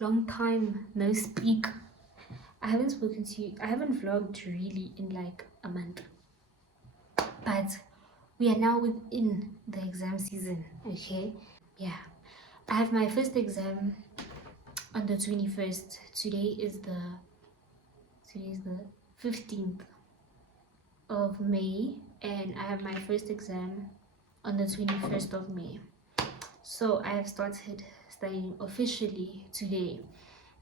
Long time no speak. I haven't spoken to you. I haven't vlogged really in like a month. But we are now within the exam season, okay? Yeah. I have my first exam on the 21st. Today is the 15th of May, and I have my first exam on the 21st of May. So I have started studying officially today.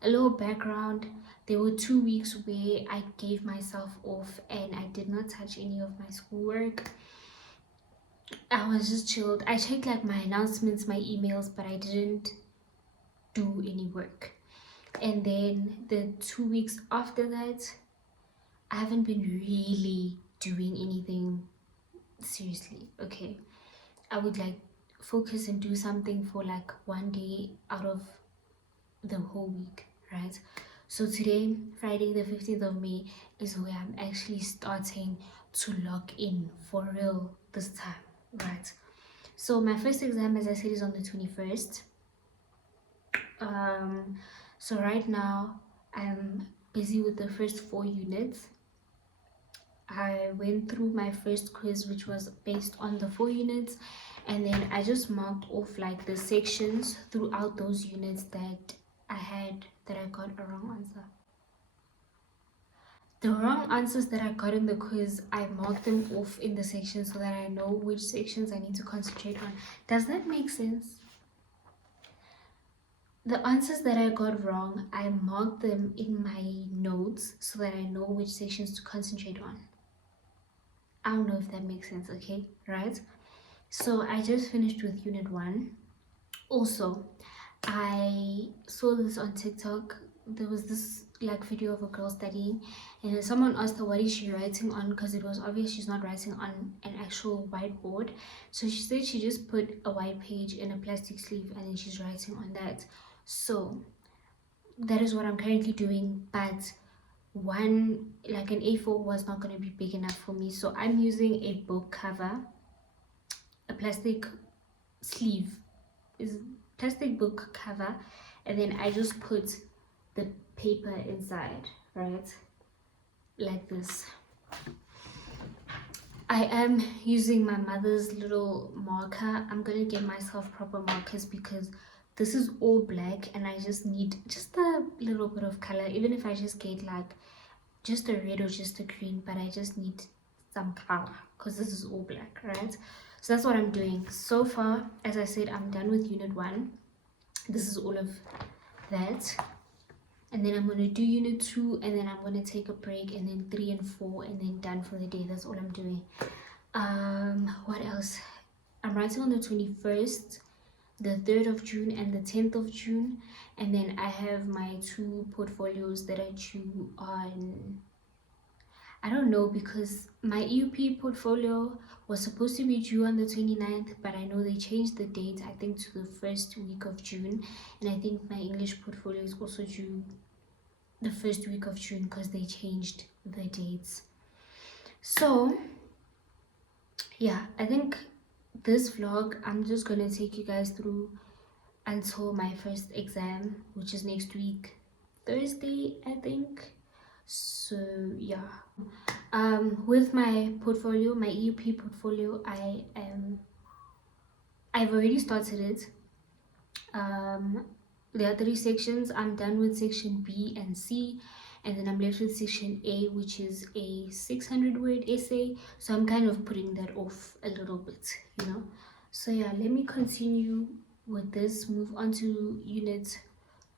A little background: there were 2 weeks where I gave myself off and I did not touch any of my schoolwork. I was just chilled. I checked like my announcements, my emails, but I didn't do any work. And then the 2 weeks after that, I haven't been really doing anything seriously. Okay, I would like focus and do something for like one day out of the whole week, right? So today, Friday the 15th of May, is where I'm actually starting to log in for real this time, right? So my first exam, as I said, is on the 21st. So right now I'm busy with the first 4 units. I went through my first quiz, which was based on the 4 units, and then I just marked off like the sections throughout those units that I got a wrong answer. The wrong answers that I got in the quiz, I marked them off in the sections so that I know which sections I need to concentrate on. Does that make sense? The answers that I got wrong, I marked them in my notes so that I know which sections to concentrate on. I don't know if that makes sense, okay? Right? So I just finished with unit 1. Also, I saw this on TikTok. There was this like video of a girl studying, and then someone asked her what is she writing on, because it was obvious she's not writing on an actual whiteboard. So she said she just put a white page in a plastic sleeve and then she's writing on that. So that is what I'm currently doing, but one like an A4 was not going to be big enough for me, so I'm using a book cover, a plastic sleeve, is plastic book cover, and then I just put the paper inside, right, like this. I am using my mother's little marker. I'm gonna get myself proper markers because this is all black and I just need just a little bit of color, even if I just get like just a red or just a green, but I just need some color because this is all black, right? So that's what I'm doing so far. As I said, I'm done with unit 1. This is all of that, and then I'm going to do unit 2, and then I'm going to take a break, and then 3 and 4, and then done for the day. That's all I'm doing. What else? I'm writing on the 21st, the 3rd of June, and the 10th of June, and then I have my 2 portfolios that I due on, I don't know, because my EUP portfolio was supposed to be due on the 29th, but I know they changed the date, I think, to the first week of June, and I think my English portfolio is also due the first week of June because they changed the dates. So yeah, I think this vlog, I'm just gonna take you guys through until my first exam, which is next week Thursday, I think. So yeah, with my portfolio, my EUP portfolio, I've already started it. There are 3 sections. I'm done with section B and C, and then I'm left with section A, which is a 600-word essay. So I'm kind of putting that off a little bit, you know. So yeah, let me continue with this, move on to unit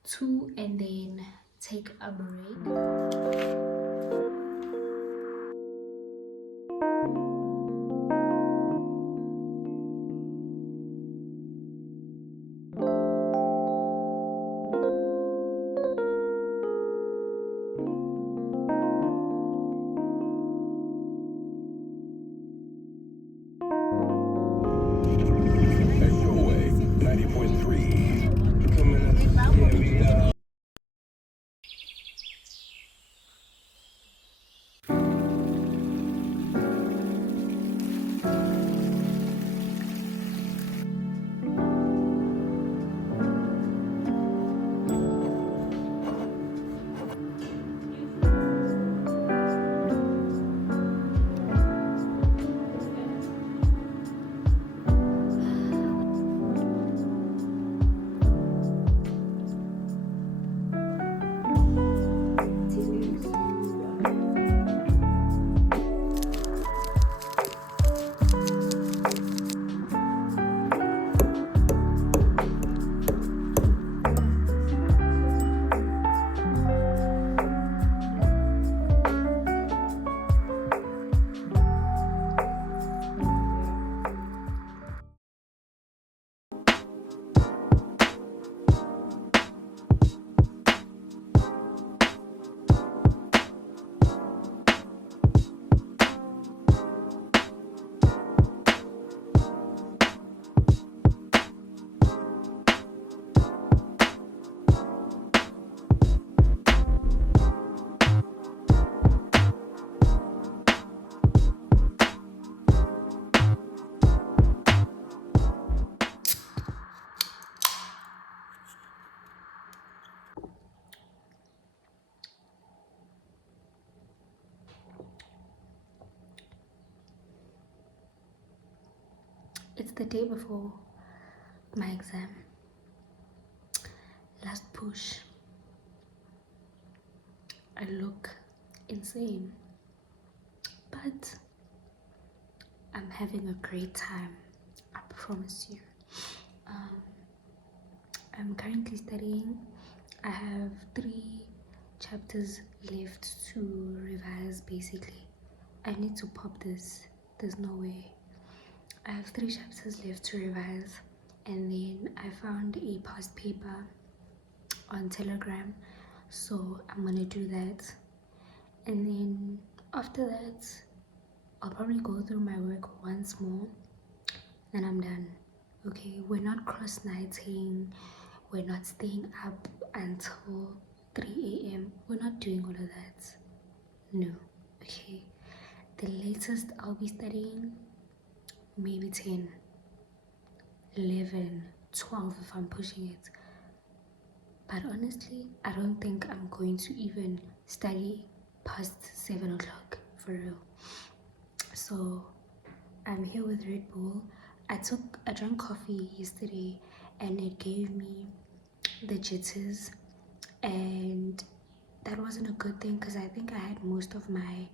2, and then take a break. It's the day before my exam. Last push. I look insane, but I'm having a great time, I promise you. um, I'm currently studying. I have 3 chapters left to revise. Basically, I need to pop this, there's no way. I have 3 chapters left to revise, and then I found a past paper on Telegram, so I'm gonna do that. And then after that, I'll probably go through my work once more, then I'm done. Okay, we're not cross nighting, we're not staying up until 3 a.m. We're not doing all of that. No. Okay, the latest I'll be studying, maybe 10, 11, 12 if I'm pushing it. But honestly, I don't think I'm going to even study past 7 o'clock for real. So I'm here with Red Bull. I drank coffee yesterday and it gave me the jitters, and that wasn't a good thing because I think I had most of my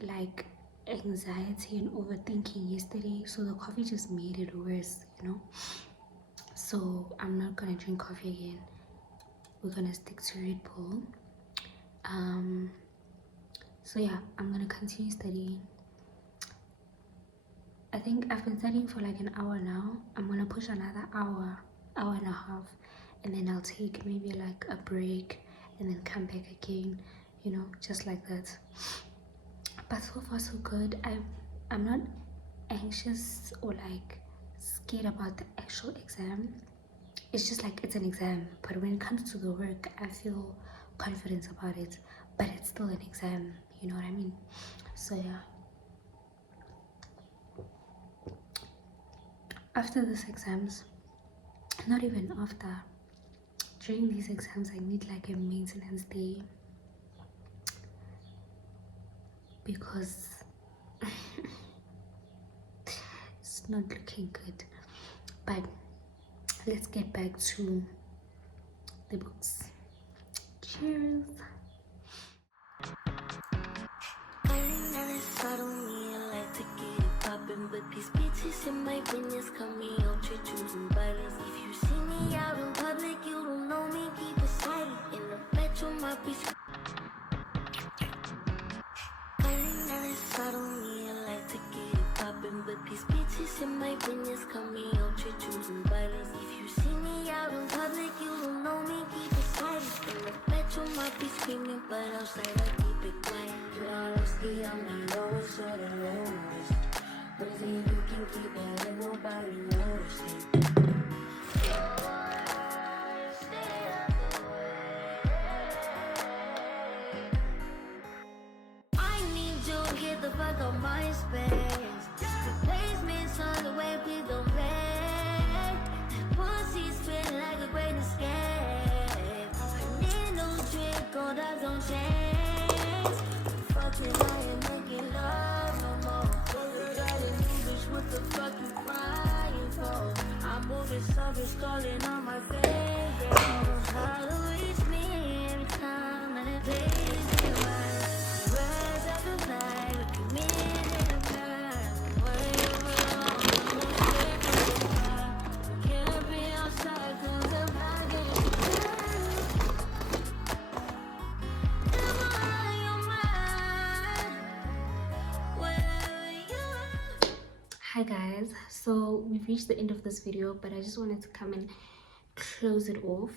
like anxiety and overthinking yesterday, so the coffee just made it worse, you know. So I'm not gonna drink coffee again. We're gonna stick to Red Bull. So yeah, I'm gonna continue studying. I think I've been studying for like an hour now. I'm gonna push another hour, hour and a half, and then I'll take maybe like a break and then come back again, you know, just like that. But so far so good. I'm not anxious or like scared about the actual exam. It's just like it's an exam, but when it comes to the work, I feel confident about it, but it's still an exam, you know what I mean? So yeah, after these exams, not even after, during these exams, I need like a maintenance day because it's not looking good. But let's get back to the books. Cheers. But these bitches in my business call me ultra choosing violence. If you see me out in public, you don't know me, keep it silent. In the bedroom, my bitch. I like to get it poppin', but these bitches in my business call me ultra choosing violence. If you see me out in public, you don't know me, keep it silent. In the bedroom, I be screaming, but outside I keep it quiet. You honestly, I'm the lowest of the lowest. But if you can keep it, let nobody notice it. I need you to get the fuck out my space. Replacements on the way, please don't play. Pussy's spin like a great escape. I need no drink, gold eyes don't change. Fucking I ain't making love no more. What the fuck you crying for? I'm moving something calling on my face. They don't know how to reach me every time, and it pays me right. Rise up the night, look at me in the past. Way over on the most can't be outside, cause I'm not getting am I on your mind? Wherever you are. Hi guys, so we've reached the end of this video, but I just wanted to come and close it off.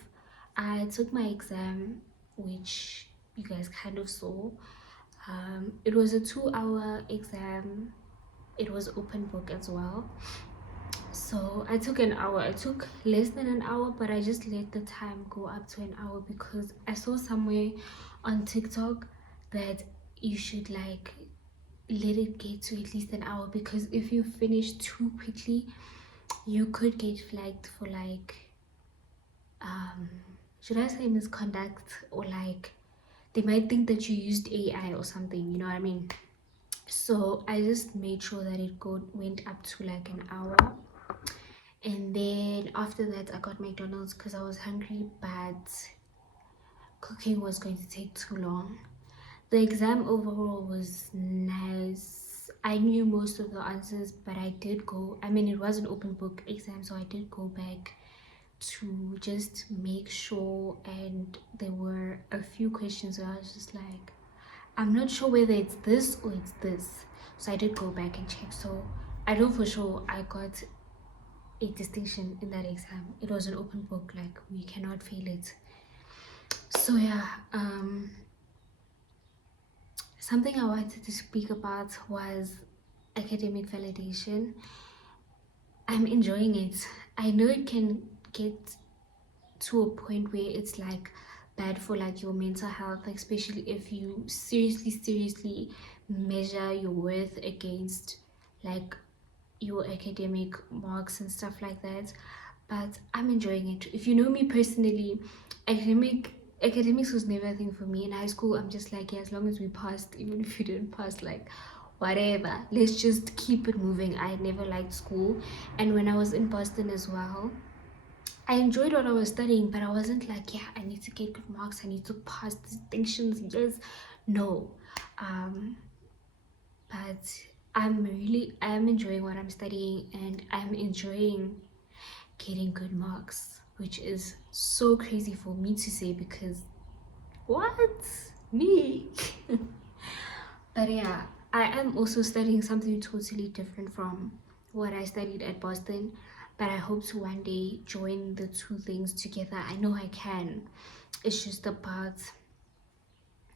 I took my exam, which you guys kind of saw. It was a 2-hour exam. It was open book as well. So I took an hour. I took less than an hour, but I just let the time go up to an hour because I saw somewhere on TikTok that you should like let it get to at least an hour, because if you finish too quickly, you could get flagged for like should I say misconduct, or like they might think that you used AI or something, you know what I mean? So I just made sure that went up to like an hour. And then after that I got McDonald's because I was hungry, but cooking was going to take too long. The exam overall was nice. I knew most of the answers, but I did go, I mean, it was an open book exam, so I did go back to just make sure. And there were a few questions where I was just like, I'm not sure whether it's this or it's this. So I did go back and check. So I know for sure I got a distinction in that exam. It was an open book, like we cannot fail it. So yeah, something I wanted to speak about was academic validation. I'm enjoying it. I know it can get to a point where it's like bad for like your mental health, especially if you seriously measure your worth against like your academic marks and stuff like that. But I'm enjoying it. If you know me personally, academics was never a thing for me in high school. I'm just like, yeah, as long as we passed, even if you didn't pass, like whatever, let's just keep it moving. I never liked school. And when I was in Boston as well, I enjoyed what I was studying, but I wasn't like, yeah, I need to get good marks, I need to pass distinctions, yes. No. um but I am enjoying what I'm studying, and I'm enjoying getting good marks, which is so crazy for me to say because what? Me? But yeah, I am also studying something totally different from what I studied at Boston, but I hope to one day join the two things together. I know I can. It's just about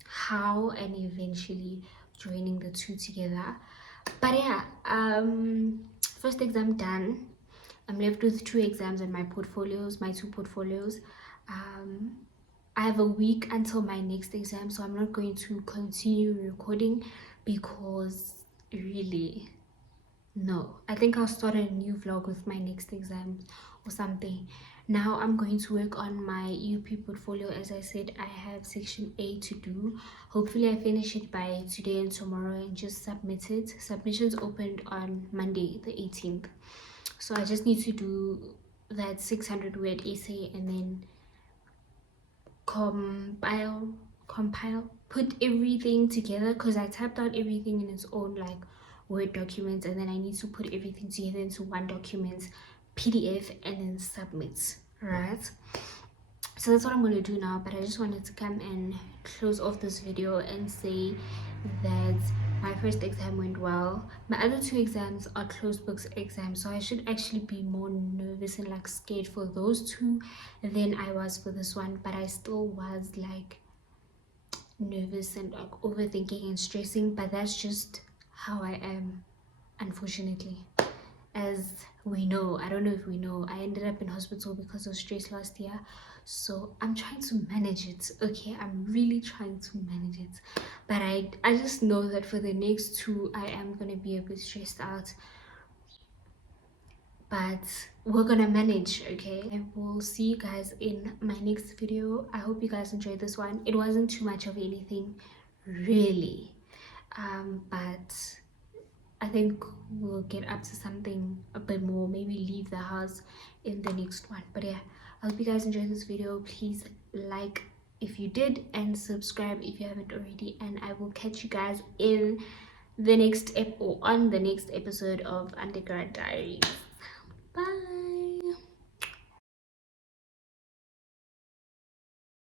how and eventually joining the two together. But yeah, first exam done. I'm left with two exams and my portfolios, my two portfolios. um I have a week until my next exam, so I'm not going to continue recording because really, no. I think I'll start a new vlog with my next exam or something. Now I'm going to work on my UP portfolio. As I said, I have section A to do. Hopefully I finish it by today and tomorrow and just submit it. Submissions opened on Monday the 18th. So I just need to do that 600 word essay and then compile put everything together, because I typed out everything in its own like Word document, and then I need to put everything together into one document PDF and then submit, right? So that's what I'm going to do now. But I just wanted to come and close off this video and say that my first exam went well. My other two exams are closed books exams, so I should actually be more nervous and like scared for those two than I was for this one. But I still was like nervous and like overthinking and stressing, but that's just how I am, unfortunately. As we know, I don't know if we know, I ended up in hospital because of stress last year. So I'm trying to manage it. Okay, I'm really trying to manage it. But I just know that for the next two I am gonna be a bit stressed out, but we're gonna manage. Okay, I will see you guys in my next video. I hope you guys enjoyed this one. It wasn't too much of anything really, but I think we'll get up to something a bit more, maybe leave the house in the next one. But yeah, I hope you guys enjoyed this video. Please like if you did and subscribe if you haven't already, and I will catch you guys in the next on the next episode of Undergrad Diaries. Bye.